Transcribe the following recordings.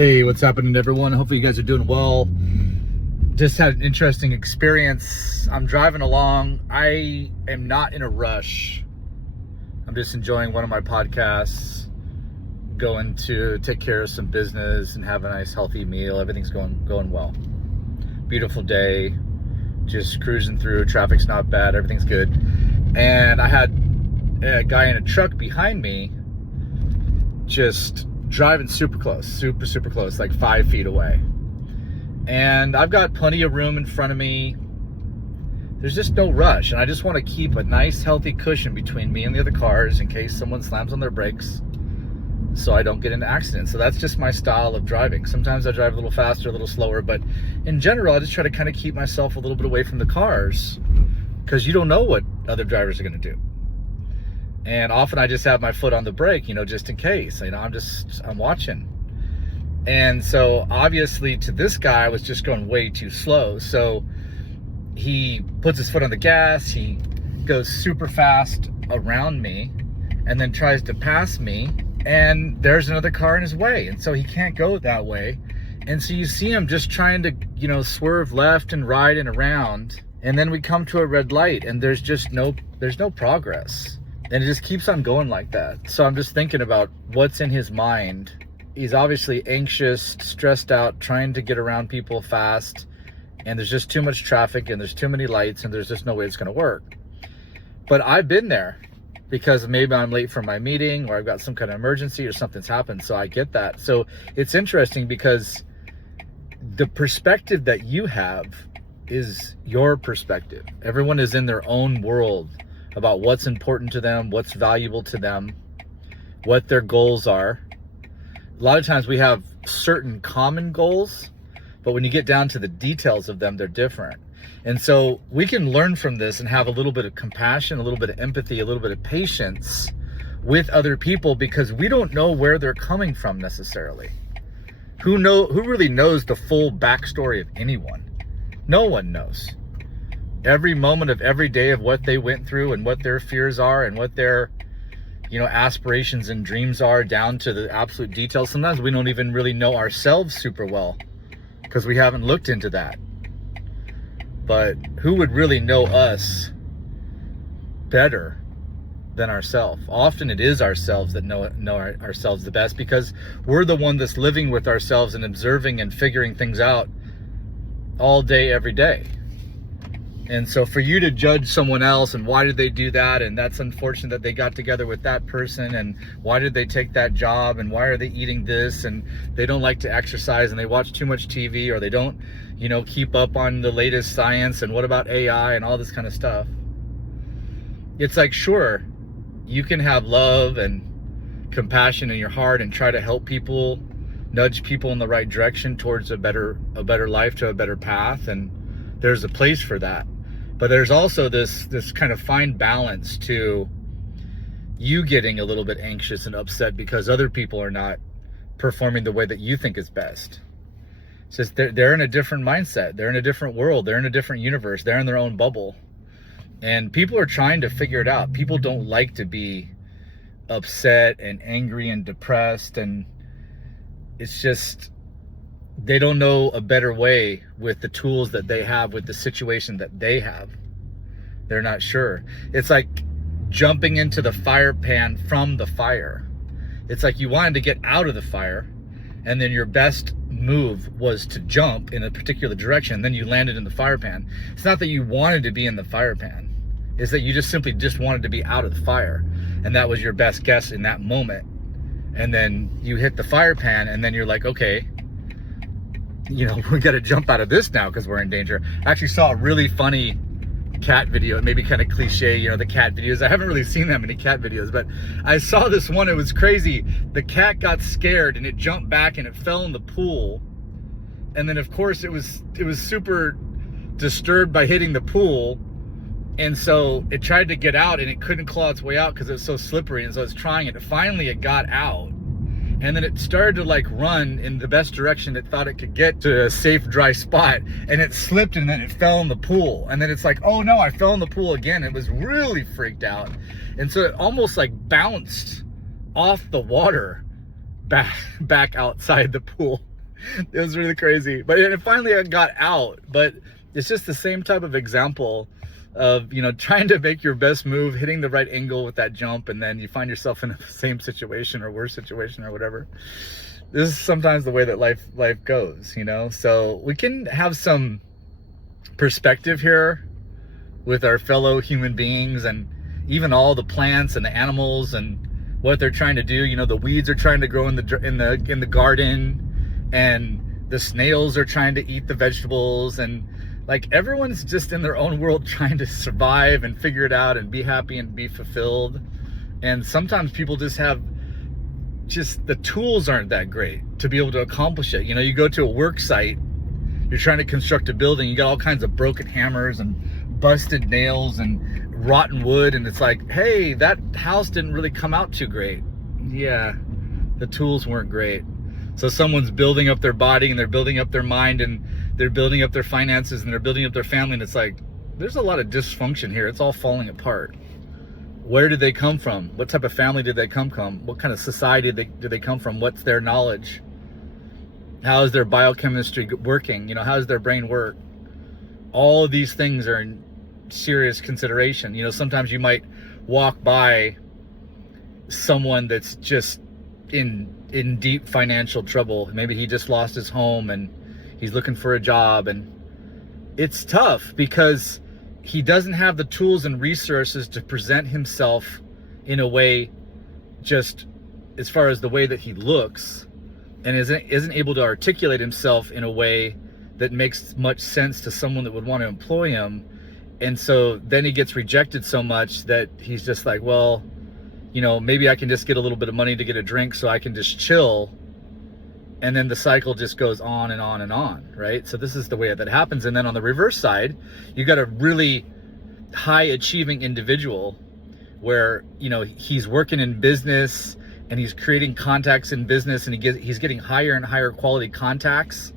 Hey, what's happening, everyone? Hopefully you guys are doing well. Just had an interesting experience. I'm driving along. I am not in a rush. I'm just enjoying one of my podcasts, going to take care of some business and have a nice healthy meal. Everything's going well. Beautiful day. Just cruising through. Traffic's not bad. Everything's good. And I had a guy in a truck behind me just driving super close, super close, like 5 feet away. And I've got plenty of room in front of me. There's just no rush. And I just want to keep a nice healthy cushion between me and the other cars in case someone slams on their brakes so I don't get into accidents. So that's just my style of driving. Sometimes I drive a little faster, a little slower, but in general, I just try to kind of keep myself a little bit away from the cars because you don't know what other drivers are going to do. And often I just have my foot on the brake, just in case, I'm watching. And so obviously to this guy, I was just going way too slow. So he puts his foot on the gas, he goes super fast around me and then tries to pass me. And there's another car in his way. And so he can't go that way. And so you see him just trying to, swerve left and right and around. And then we come to a red light and there's no progress. And it just keeps on going like that. So I'm just thinking about what's in his mind. He's obviously anxious, stressed out, trying to get around people fast. And there's just too much traffic and there's too many lights and there's just no way it's going to work. But I've been there because maybe I'm late for my meeting or I've got some kind of emergency or something's happened. So I get that. So it's interesting because the perspective that you have is your perspective. Everyone is in their own world about what's important to them, what's valuable to them, what their goals are. A lot of times we have certain common goals, but when you get down to the details of them, they're different. And so we can learn from this and have a little bit of compassion, a little bit of empathy, a little bit of patience with other people because we don't know where they're coming from necessarily. Who really knows the full backstory of anyone? No one knows. Every moment of every day of what they went through and what their fears are and what their, aspirations and dreams are down to the absolute details. Sometimes we don't even really know ourselves super well because we haven't looked into that. But who would really know us better than ourselves? Often it is ourselves that know ourselves the best because we're the one that's living with ourselves and observing and figuring things out all day, every day. And so for you to judge someone else and why did they do that? And that's unfortunate that they got together with that person. And why did they take that job? And why are they eating this? And they don't like to exercise and they watch too much TV or they don't, keep up on the latest science. And what about AI and all this kind of stuff? It's like, sure, you can have love and compassion in your heart and try to help people, nudge people in the right direction towards a better life, to a better path. And there's a place for that. But there's also this kind of fine balance to you getting a little bit anxious and upset because other people are not performing the way that you think is best. It's just they're in a different mindset. They're in a different world. They're in a different universe. They're in their own bubble. And people are trying to figure it out. People don't like to be upset and angry and depressed. And it's just, they don't know a better way with the tools that they have, with the situation that they have. They're not sure. It's like jumping into the fire pan from the fire. It's like you wanted to get out of the fire, and then your best move was to jump in a particular direction, and then you landed in the fire pan. It's not that you wanted to be in the fire pan. It's that you just simply wanted to be out of the fire, and that was your best guess in that moment. And then you hit the fire pan, and then you're like, okay, we got to jump out of this now because we're in danger. I actually saw a really funny cat video. It may be kind of cliche, the cat videos. I haven't really seen that many cat videos, but I saw this one. It was crazy. The cat got scared and it jumped back and it fell in the pool. And then of course it was super disturbed by hitting the pool. And so it tried to get out and it couldn't claw its way out because it was so slippery. And so it's trying it. Finally it got out. And then it started to run in the best direction it thought it could get to a safe, dry spot. And it slipped and then it fell in the pool. And then it's like, oh no, I fell in the pool again. It was really freaked out. And so it almost bounced off the water back outside the pool. It was really crazy. But it finally I got out. But it's just the same type of example of, you know, trying to make your best move, hitting the right angle with that jump, and then you find yourself in the same situation or worse situation or whatever. This is sometimes the way that life goes, you know? So we can have some perspective here with our fellow human beings, and even all the plants and the animals and what they're trying to do. You know, the weeds are trying to grow in the garden, and the snails are trying to eat the vegetables, and like everyone's just in their own world trying to survive and figure it out and be happy and be fulfilled. And sometimes people just the tools aren't that great to be able to accomplish it. You know, you go to a work site, you're trying to construct a building, you got all kinds of broken hammers and busted nails and rotten wood, and it's like, hey, that house didn't really come out too great. Yeah, the tools weren't great. So someone's building up their body, and they're building up their mind, and they're building up their finances, and they're building up their family, and it's like, there's a lot of dysfunction here. It's all falling apart. Where did they come from? What type of family did they come from? What kind of society did they come from? What's their knowledge? How is their biochemistry working? You know, how does their brain work? All of these things are in serious consideration. You know, sometimes you might walk by someone that's just in deep financial trouble. Maybe he just lost his home and he's looking for a job, and it's tough because he doesn't have the tools and resources to present himself in a way, just as far as the way that he looks, and isn't able to articulate himself in a way that makes much sense to someone that would want to employ him. And so then he gets rejected so much that he's just like, well, you know, maybe I can just get a little bit of money to get a drink so I can just chill. And then the cycle just goes on and on and on, right? So this is the way that happens. And then on the reverse side, you got a really high achieving individual where, you know, he's working in business and he's creating contacts in business, and he's getting higher and higher quality contacts.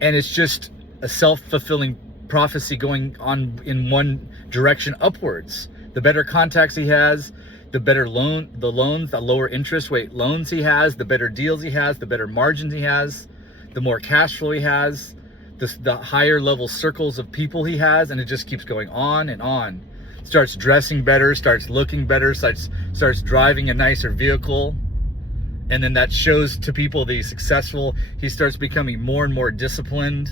And it's just a self-fulfilling prophecy going on in one direction upwards. The better contacts he has, the better the lower interest rate loans he has, the better deals he has, the better margins he has, the more cash flow he has, the higher level circles of people he has, and it just keeps going on and on. Starts dressing better, starts looking better, starts driving a nicer vehicle, and then that shows to people that he's successful. He starts becoming more and more disciplined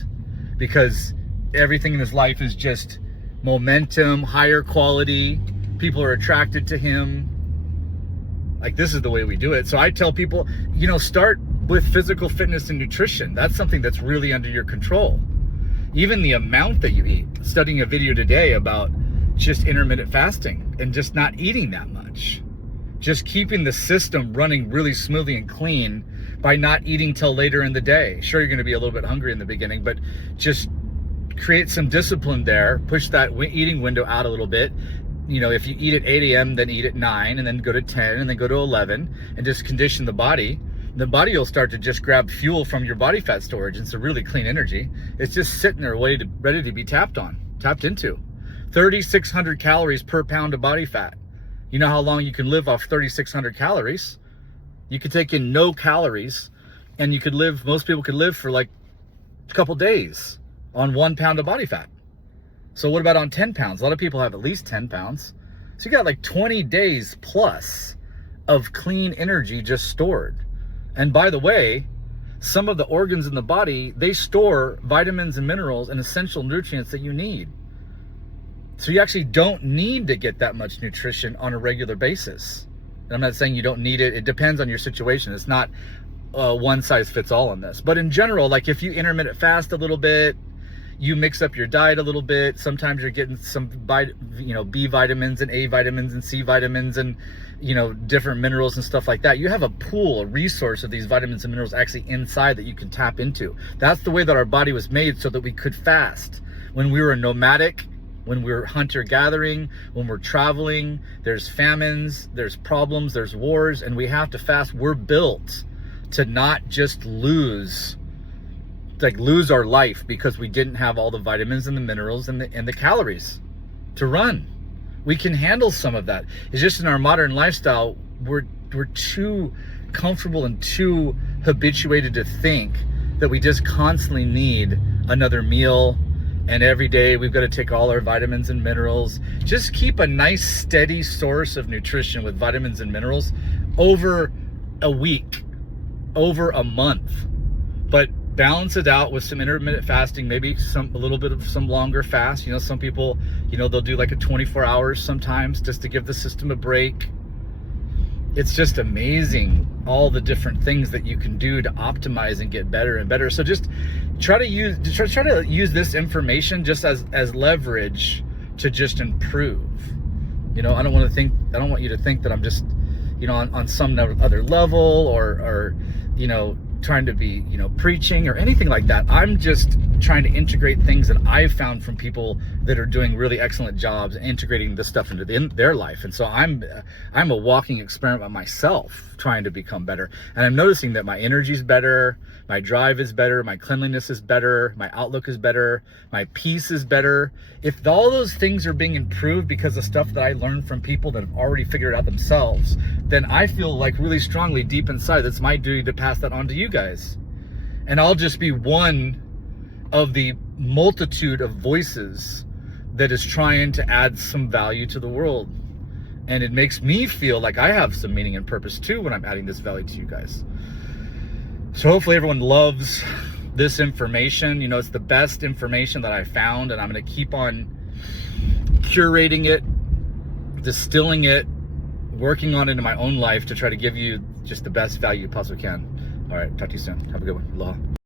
because everything in his life is just momentum, higher quality. People are attracted to him. Like, this is the way we do it. So I tell people, you know, start with physical fitness and nutrition. That's something that's really under your control. Even the amount that you eat. Studying a video today about just intermittent fasting and just not eating that much. Just keeping the system running really smoothly and clean by not eating till later in the day. Sure, you're going to be a little bit hungry in the beginning, but just create some discipline there. Push that eating window out a little bit. You know, if you eat at 8 a.m., then eat at 9, and then go to 10, and then go to 11, and just condition the body. The body will start to just grab fuel from your body fat storage. It's a really clean energy. It's just sitting there ready to be tapped into. 3,600 calories per pound of body fat. You know how long you can live off 3,600 calories? You could take in no calories, and you could live, most people could live for like a couple days on 1 pound of body fat. So what about on 10 pounds? A lot of people have at least 10 pounds. So you got like 20 days plus of clean energy just stored. And by the way, some of the organs in the body, they store vitamins and minerals and essential nutrients that you need. So you actually don't need to get that much nutrition on a regular basis. And I'm not saying you don't need it. It depends on your situation. It's not one size fits all on this. But in general, like if you intermittent fast a little bit, you mix up your diet a little bit. Sometimes you're getting some, B vitamins and A vitamins and C vitamins and, different minerals and stuff like that. You have a pool, a resource of these vitamins and minerals actually inside that you can tap into. That's the way that our body was made, so that we could fast. When we were nomadic, when we were hunter-gathering, when we're traveling, there's famines, there's problems, there's wars, and we have to fast. We're built to not just lose our life because we didn't have all the vitamins and the minerals and the calories to run. We can handle some of that. It's just in our modern lifestyle, we're too comfortable and too habituated to think that we just constantly need another meal. And every day we've got to take all our vitamins and minerals. Just keep a nice steady source of nutrition with vitamins and minerals over a week, over a month. But balance it out with some intermittent fasting, maybe a little bit of some longer fast. You know, some people, you know, they'll do like a 24 hours sometimes just to give the system a break. It's just amazing all the different things that you can do to optimize and get better and better. So just try to use this information just as leverage to just improve. You know, I don't want you to think that I'm just, you know, on some other level or you know, trying to be, you know, preaching or anything like that. I'm just trying to integrate things that I've found from people that are doing really excellent jobs integrating this stuff into their life. And so I'm a walking experiment by myself, trying to become better. And I'm noticing that my energy's better, my drive is better, my cleanliness is better, my outlook is better, my peace is better. If all those things are being improved because of stuff that I learned from people that have already figured it out themselves, then I feel like really strongly deep inside that's my duty to pass that on to you guys. And I'll just be one of the multitude of voices that is trying to add some value to the world. And it makes me feel like I have some meaning and purpose too when I'm adding this value to you guys. So hopefully everyone loves this information. You know, it's the best information that I found, and I'm going to keep on curating it, distilling it, working on it in my own life to try to give you just the best value you possibly can. All right, talk to you soon. Have a good one. Aloha.